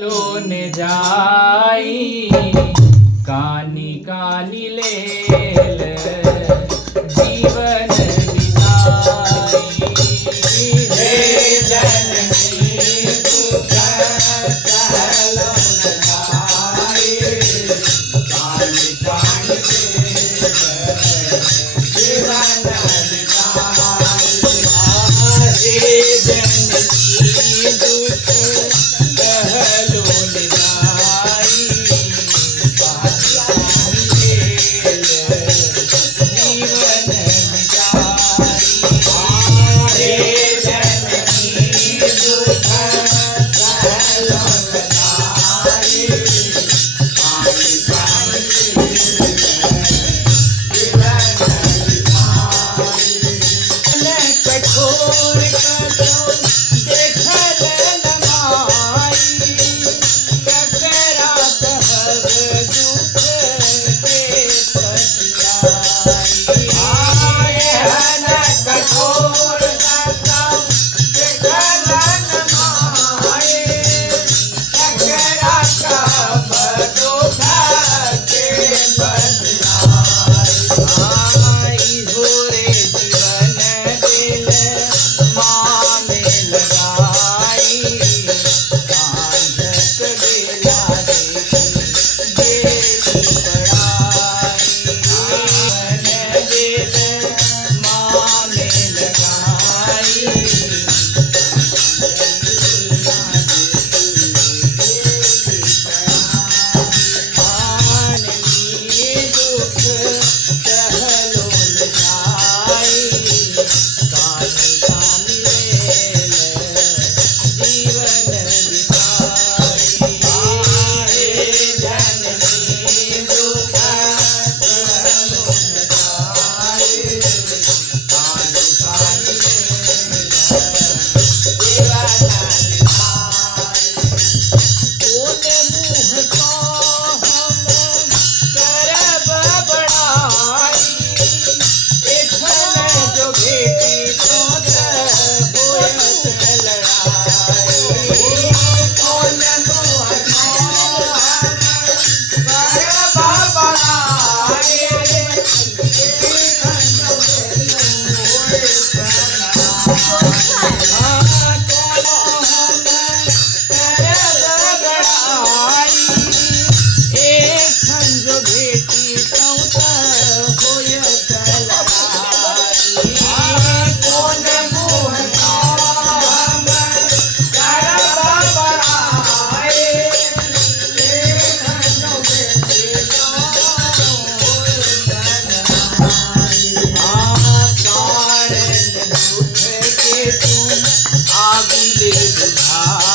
loan जाई कानी कानी लेल जीवन बिताई हे जननी सुख सहलो न जाई कानी कानी लेल जीवन बिताई हे जननी दुख सहलो न जाई जीवन बिताई हे जननी दुख सहलो न जाई कानी कानी कठोर कदम देखल न माई ककरा कहब दुख के पतियाई हन कठोर कदम देखल न माई ककरा कहब दुख के पतियाई होरे जीवन दिल मान लगाई कांधक बेला देखी बेली पड़ाई जीवन दिल मान लगाई आननी दुख सहलो न जाई कानी कानी लेल जीवन बिताई हे जननी दुख सहलो न जाई कानी कानी लेल जीवन बिताई ओने मुँह को हम करब बड़ाई एखन जो भेटी तोत होयत लड़ाई ओने मुँह को हम करब बड़ाई एखन जो भेटी होयत लड़ाई कोनो हम करब बड़ाई एखन जो भेटी तोत होयत लड़ाई कोन मुँह को हम करब बड़ाई एखन जो भेटी तोत होयत लड़ाई कारण दुख के तुम आबिद बुझाई